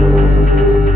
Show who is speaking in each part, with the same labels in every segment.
Speaker 1: Thank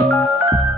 Speaker 2: you